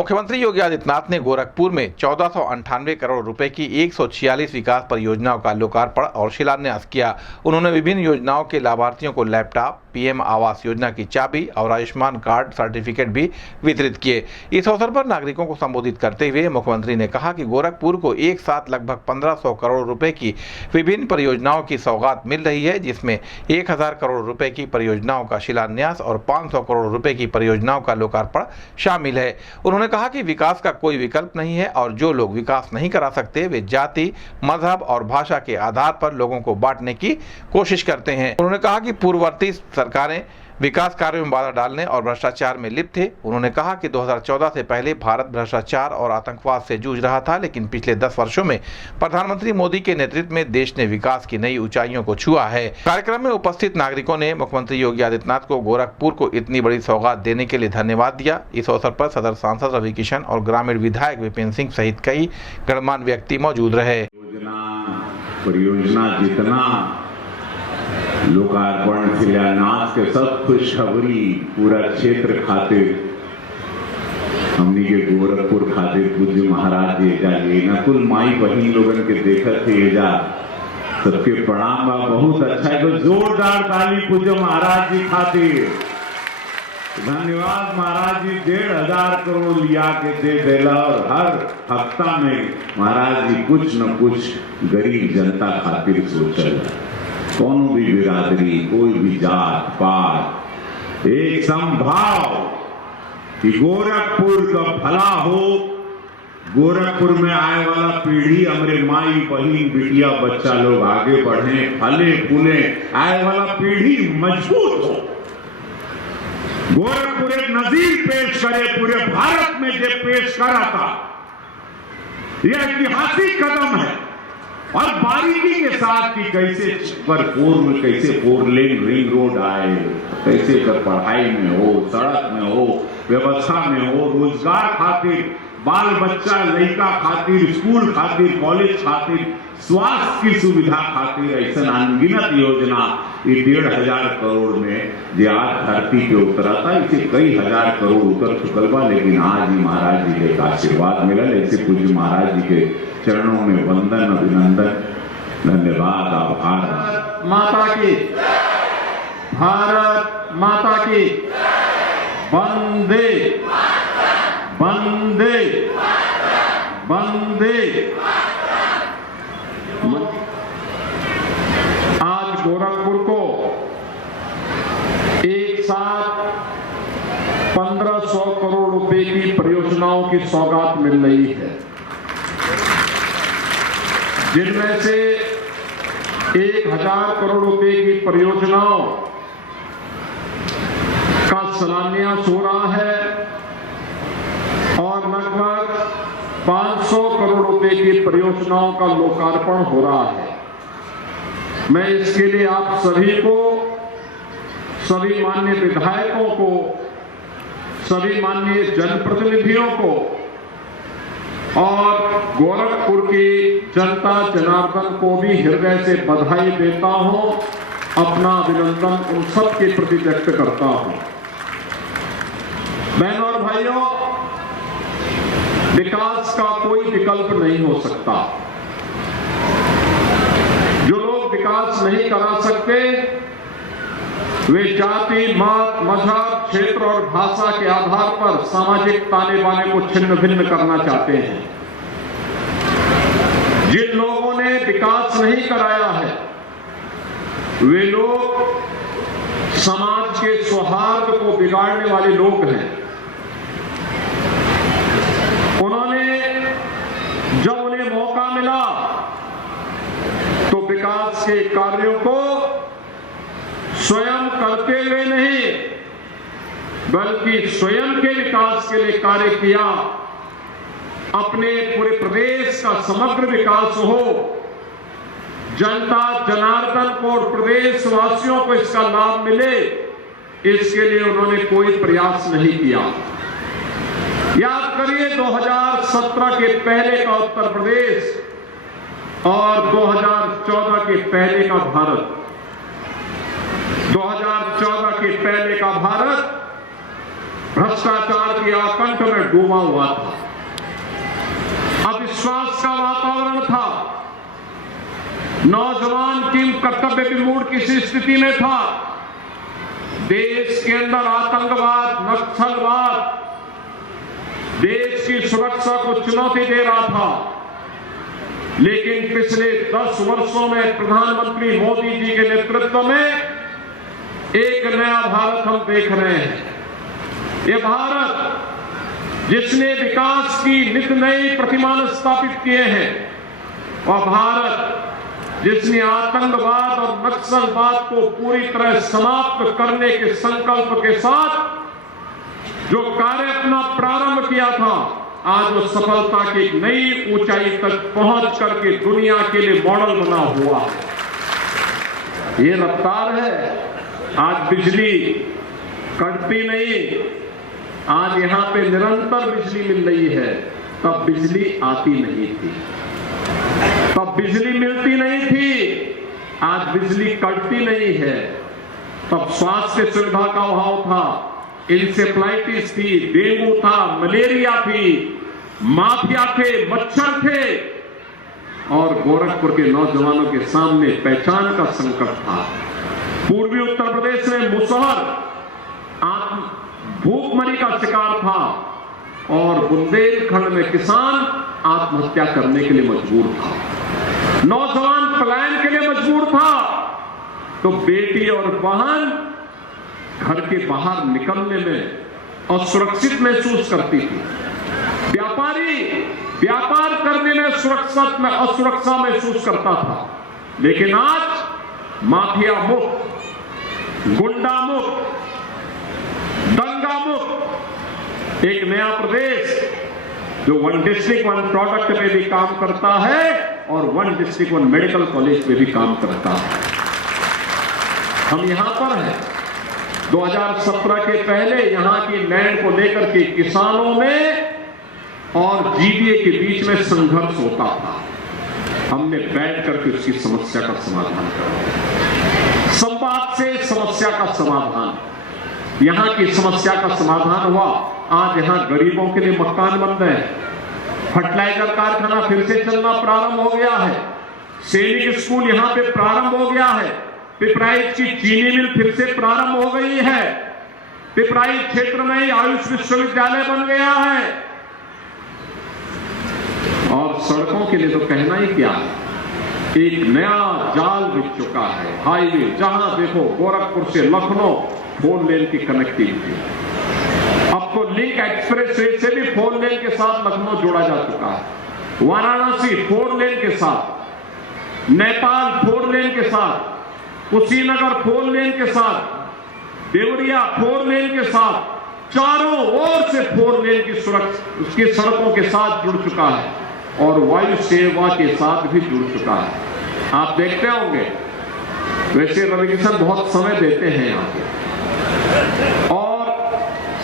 मुख्यमंत्री योगी आदित्यनाथ ने गोरखपुर में 1498 करोड़ रुपए की 146 विकास परियोजनाओं का लोकार्पण और शिलान्यास किया। उन्होंने विभिन्न योजनाओं के लाभार्थियों को लैपटॉप, पीएम आवास योजना की चाबी और आयुष्मान कार्ड सर्टिफिकेट भी वितरित किए। इस अवसर पर नागरिकों को संबोधित करते हुए मुख्यमंत्री ने कहा कि गोरखपुर को एक साथ लगभग 1500 करोड़ रुपए की विभिन्न परियोजनाओं की सौगात मिल रही है, जिसमें 1000 करोड़ रुपए की परियोजनाओं का शिलान्यास और 500 करोड़ रुपए की परियोजनाओं का लोकार्पण शामिल है। उन्होंने कहा कि विकास का कोई विकल्प नहीं है और जो लोग विकास नहीं करा सकते वे जाति, मजहब और भाषा के आधार पर लोगों को बांटने की कोशिश करते हैं। उन्होंने कहा कि पूर्ववर्ती सरकारें विकास कार्यों में बाधा डालने और भ्रष्टाचार में लिप्त थे। उन्होंने कहा कि 2014 से पहले भारत भ्रष्टाचार और आतंकवाद से जूझ रहा था, लेकिन पिछले 10 वर्षों में प्रधानमंत्री मोदी के नेतृत्व में देश ने विकास की नई ऊंचाइयों को छुआ है। कार्यक्रम में उपस्थित नागरिकों ने मुख्यमंत्री योगी आदित्यनाथ को गोरखपुर को इतनी बड़ी सौगात देने के लिए धन्यवाद दिया। इस अवसर पर सदर सांसद रवि किशन और ग्रामीण विधायक विपिन सिंह सहित कई गणमान्य व्यक्ति मौजूद रहे। परियोजना जितना लोकार्पण शिलान्यास के सब खुशखबरी पूरा क्षेत्र खातिर हमनी के गोरखपुर खातिर पूज्य महाराज जी जाइए न कुल माई बहन लोगन के देखत थे जा सबके प्रणाम बा। बहुत अच्छा है, तो जोरदार ताली पूज्य महाराज जी खातिर। धन्यवाद महाराज जी। 1500 करोड़ लिया के दे देला और हर हफ्ता में महाराज जी कुछ न कुछ गरीब जनता खातिर सोचल। कौन भी बिरादरी, कोई भी जात पात, एक संभाव कि गोरखपुर का भला हो, गोरखपुर में आए वाला पीढ़ी हमारे माई बहन बिटिया बच्चा लोग आगे बढ़े, फले फूले, आए वाला पीढ़ी मजबूत हो। गोरखपुर एक नजीर पेश करे पूरे भारत में जो पेश करा था, यह ऐतिहासिक कदम है और बारीकी के साथ कि कैसे में कैसे 4 लेन रिंग रोड आए, कैसे कर पढ़ाई में हो, सड़क में हो, व्यवस्था में हो, रोजगार खातिर, बाल बच्चा लड़का खातिर, स्कूल खातिर, कॉलेज खातिर, स्वास्थ्य की सुविधा खातिर ऐसा अनगिनत योजना ये 1500 करोड़ में जो आज धरती पे उतरा था, इसे कई हजार करोड़ उतर चुकल बा। लेकिन आज ही महाराज जी के आशीर्वाद मिला। ऐसे पूज्य महाराज जी के चरणों में वंदन, अभिनंदन, धन्यवाद, आभार। माता की, भारत माता की, वंदे वंदे वंदे। आज गोरखपुर को एक साथ 1500 करोड़ रुपए की परियोजनाओं की सौगात मिल रही है, जिनमें से 1000 करोड़ रुपए की परियोजनाओं का शिलान्यास हो रहा है और लगभग 500 करोड़ रुपए की परियोजनाओं का लोकार्पण हो रहा है। मैं इसके लिए आप सभी को, सभी माननीय विधायकों को, सभी माननीय जनप्रतिनिधियों को और गोरखपुर की जनता जनार्दन को भी हृदय से बधाई देता हूं, अपना अभिनंदन उन सब के प्रति व्यक्त करता हूं। बहनों और भाइयों, विकास का कोई विकल्प नहीं हो सकता। जो लोग विकास नहीं करा सकते वे जाति, मत, मजहब, क्षेत्र और भाषा के आधार पर सामाजिक ताने बाने को छिन्न भिन्न करना चाहते हैं। जिन लोगों ने विकास नहीं कराया है वे लोग समाज के सौहार्द को बिगाड़ने वाले लोग हैं। जब उन्हें मौका मिला तो विकास के कार्यों को स्वयं करते हुए नहीं बल्कि स्वयं के विकास के लिए कार्य किया। अपने पूरे प्रदेश का समग्र विकास हो, जनता जनार्दन को और प्रदेशवासियों को इसका लाभ मिले, इसके लिए उन्होंने कोई प्रयास नहीं किया। याद करिए 2017 के पहले का उत्तर प्रदेश और 2014 के पहले का भारत। 2014 के पहले का भारत भ्रष्टाचार की आकंठ में डूबा हुआ था, अविश्वास का वातावरण था, नौजवान टीम कर्तव्य विमूढ़ की स्थिति में था, देश के अंदर आतंकवाद, नक्सलवाद देश की सुरक्षा को चुनौती दे रहा था। लेकिन पिछले 10 वर्षों में प्रधानमंत्री मोदी जी के नेतृत्व में एक नया भारत हम देख रहे हैं। ये भारत जिसने विकास की नित नई प्रतिमान स्थापित किए हैं, वह भारत जिसने आतंकवाद और नक्सलवाद को पूरी तरह समाप्त करने के संकल्प के साथ जो कार्य अपना प्रारंभ किया था, आज वो सफलता की एक नई ऊंचाई तक पहुंच करके दुनिया के लिए मॉडल बना हुआ है। ये रफ्तार है। आज बिजली कटती नहीं, आज यहां पे निरंतर बिजली मिल रही है। तब बिजली आती नहीं थी, तब बिजली मिलती नहीं थी, आज बिजली कटती नहीं है। तब स्वास्थ्य सुविधा का अभाव था, इंसेफ्लाइटिस थी, डेंगू था, मलेरिया थी, माफिया थे, मच्छर थे, और गोरखपुर के नौजवानों के सामने पहचान का संकट था। पूर्वी उत्तर प्रदेश में मुसहर भूखमरी का शिकार था, और बुंदेलखंड में किसान आत्महत्या करने के लिए मजबूर था, नौजवान पलायन के लिए मजबूर था। तो बेटी और बहन घर के बाहर निकलने में असुरक्षित महसूस करती थी, व्यापारी व्यापार करने में असुरक्षा महसूस करता था। लेकिन आज माफिया मुक्त, गुंडा मुक्त, दंगा मुक्त एक नया प्रदेश जो 1 डिस्ट्रिक्ट 1 प्रोडक्ट पे भी काम करता है और 1 डिस्ट्रिक्ट 1 मेडिकल कॉलेज पे भी काम करता है। हम यहां पर हैं। 2017 के पहले यहां की लैंड को लेकर के किसानों में और जीडीए के बीच में संघर्ष होता था। हमने बैठ करके उसकी समस्या का समाधान किया, संवाद से समस्या का समाधान, यहां की समस्या का समाधान हुआ। आज यहां गरीबों के लिए मकान बन रहे हैं, फर्टिलाइजर कारखाना फिर से चलना प्रारंभ हो गया है, सैनिक स्कूल यहां पे प्रारंभ हो गया है, पिपराइच की चीनी मिल फिर से प्रारंभ हो गई है, पिपराइच क्षेत्र में ही आयुष विश्वविद्यालय बन गया है। और सड़कों के लिए तो कहना ही क्या है, एक नया जाल बिछ चुका है। हाईवे जहां देखो, गोरखपुर से लखनऊ 4 लेन की कनेक्टिविटी, अब तो लिंक एक्सप्रेस वे से भी 4 लेन के साथ लखनऊ जोड़ा जा चुका है, वाराणसी 4 लेन के साथ, नेपाल 4 लेन के साथ, कुशीनगर 4 लेन के साथ, देवरिया 4 लेन के साथ, चारों ओर से 4 लेन की सुरक्षा उसकी सड़कों के साथ जुड़ चुका है और वायु सेवा के साथ भी जुड़ चुका है। आप देखते होंगे, वैसे रविकिशन बहुत समय देते हैं यहाँ पे, और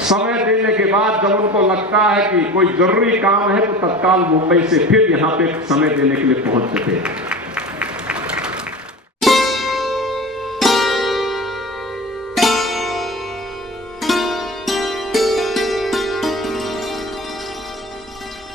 समय देने के बाद जब उनको लगता है कि कोई जरूरी काम है तो तत्काल मुंबई से फिर यहाँ पे समय देने के लिए पहुंच जाते हैं।